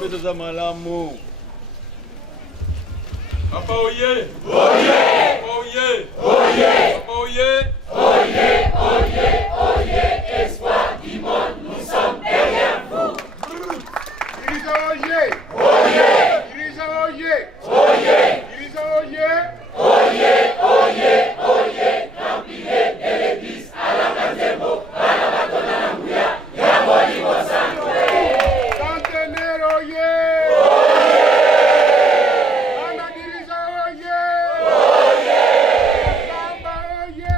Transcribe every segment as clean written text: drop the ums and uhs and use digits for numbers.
beto za malamu. Papa oye! Oye! Papa oye! Oye! Papa oye! Oye! Oye! Oye! Espoir du monde, nous sommes derrière vous. Dirigeant oye! Oye! Dirigeant oye! Oye! Dirigeant oye! Oye! Oye! Oye! Campine de l'église à la Manzembo, à la Batona Nambuya, Yamoli Mosango. Centenaire oye! Ana dirigeant oye! Samba oye!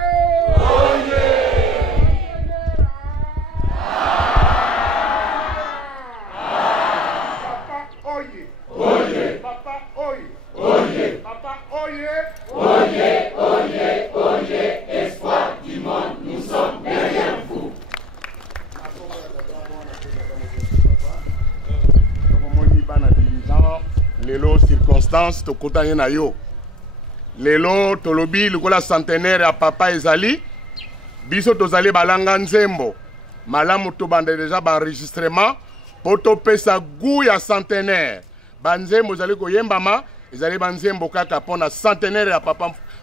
Papa oye! Oye! Papa oye! Oye! Papa oye! Oye! Oye! Oye! Espoir du monde, nous sommes derrière vous. Tokomoni bana dirigeant lelo circonstance tokutanye na yo lelo tolobi likola centenaire ya papa ezali biso tozali balanga nzembo malamu tobanda deja baenregistrement po topesa gu ya centenaire banzembo ezali koyembama ezali banzembo kaka mpona centenaire ya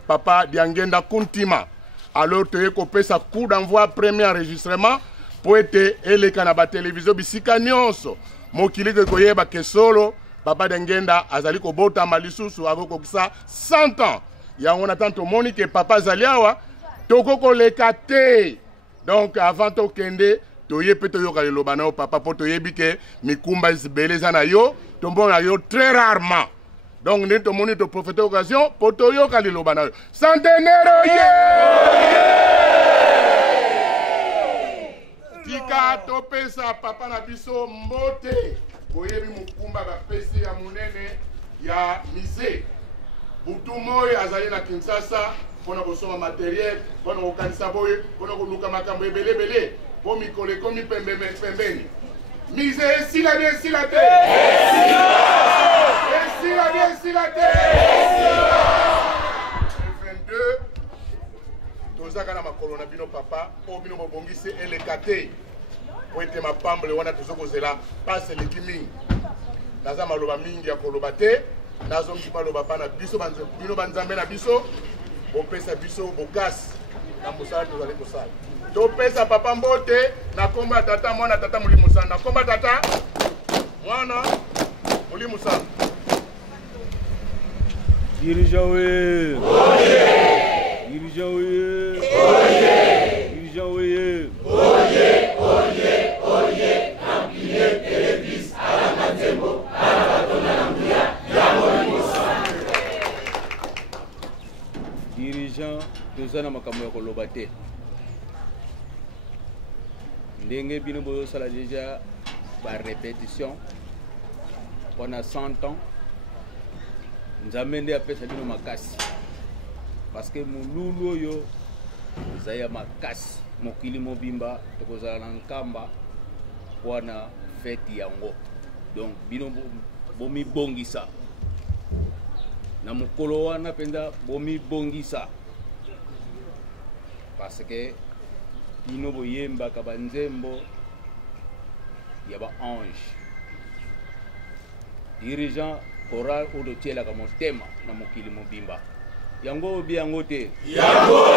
papa Diangenda Kuntima. Alors toye kopesa coup d'envoi premier enregistrement po ete eleka na batelevizio bisika nyonso mokili koyeba ke solo papa Diangenda azali kobotama lisusu akokokisa 100 ans yango na tanto moni ke papa azali awa tokokoleka te. Donc avant tokende toye pe toyoka liloba na yo papa po toyebi ke mikumba ezibele eza na yo tombona yo très rarement. Donc nde tomoni to profiter occasion po toyoka liloba na yo centenaire oye! Tika topesa papa na biso mbote boyebi mukumba bapesi ya munene ya mise butu moyo azali na Kinshasa mpona kosoma materiel mpona kokanisa boye mpona koluka makambo ebelebele po mikolo ekomi pembeni mise esila te esila te esila te esila te 22 tozaka na makolo na bino papa po bino bobongisi eleka te po ete mapambole wana tozokozela pasi eleki mingi naza maloba mingi ya koloba te nazongi baloba bana biso bino banzambe na biso bopesa biso bokasi na mosala tozali kosala topesa papa mbote na kombo ya tata mwana tata Molimo Sana na kombo ya tata mwana Molimo Sana. Dirigeant oye! Oye! Dirigeant oye! Oye! Dirigeant oye! Oye! Oye! Oye! Campine de l'église à la Manzembo, à la Batona Nambuya, Yamoli Mosango. Dirigeant toza na makambo ya koloba te ndenge bino bozosala deja barépétition mpona 100 ans nzambe nde apesa bino makasi parce que molulu oyo ezali ya makasi mokili mobimba tokozala na nkamba mpona fete yango donc bino bomibongisa na mokolo wana mpenza bomibongisa parce que bino boyembaka banzembo ya baange dirigeant choral oyo totielaka motema na mokili mobimba yango obi yango te yango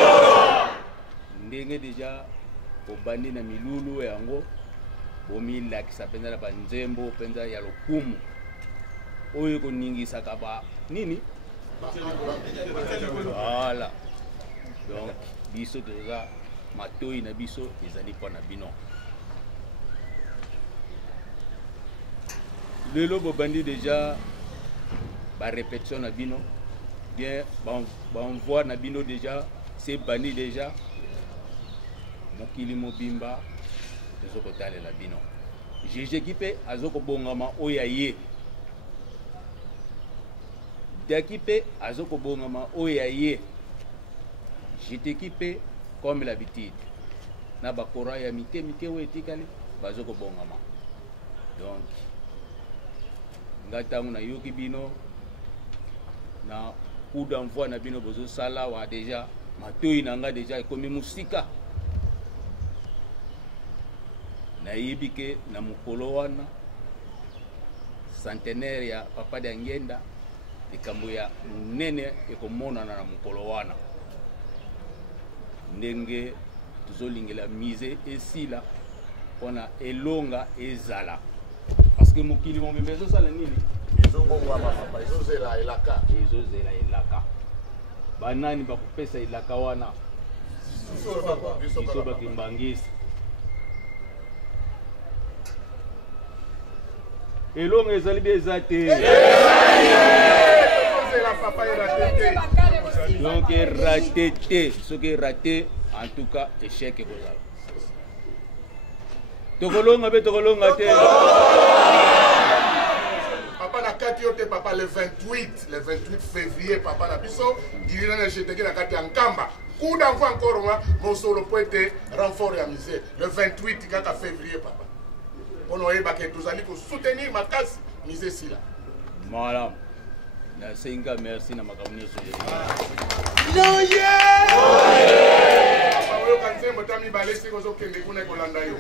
ndenge deja bobandi na milulu yango bomilakisa mpenza na banzembo mpenza ya lokumu oyo koningisaka ba nini voilà donc biso toza matoi na biso ezali mpo na bino lelo bobandi deja barépétition na bino bien banvoi na bino deja se bandi deja mokili mobimba tozokotalela bino jejeki mpe azokobongama oyo aye daki mpe azokobongama oyo aye jeteki mpe comme l'habitude na bakora ya mike mike oyo etikali bazokobongama donc nga ntango nayoki bino na coup d'envoi na bino bozosala wa deja matoi na nga deja ekomi musika nayebi ke na mokolo wana centenaire ya papa de Ngenda likambo ya munene ekomonana na mukolo wana ndenge tozolingela mise esila mpona elonga ezala parce que mokili mobimba ezosala nini ezozela elaka banani bakopesa elaka wana biso bakimbangisi elonga ezali bie eza te soki rate te soki rate en tout cas échec ekozala tokolonga be tokolonga te papa na kati yo te papa le 28 février papa na biso dilina na jeteki na kati ya nkamba coup d'envoi encore moi mosolo po ete renfort ya misère le 28 kaka février papa mpona oyebaka tozali kosoutenir makasi mise esila malamu nasenga merci na makambo nyonso oyoka nzembo ta mibale sikozo okende kuna ekolanda yo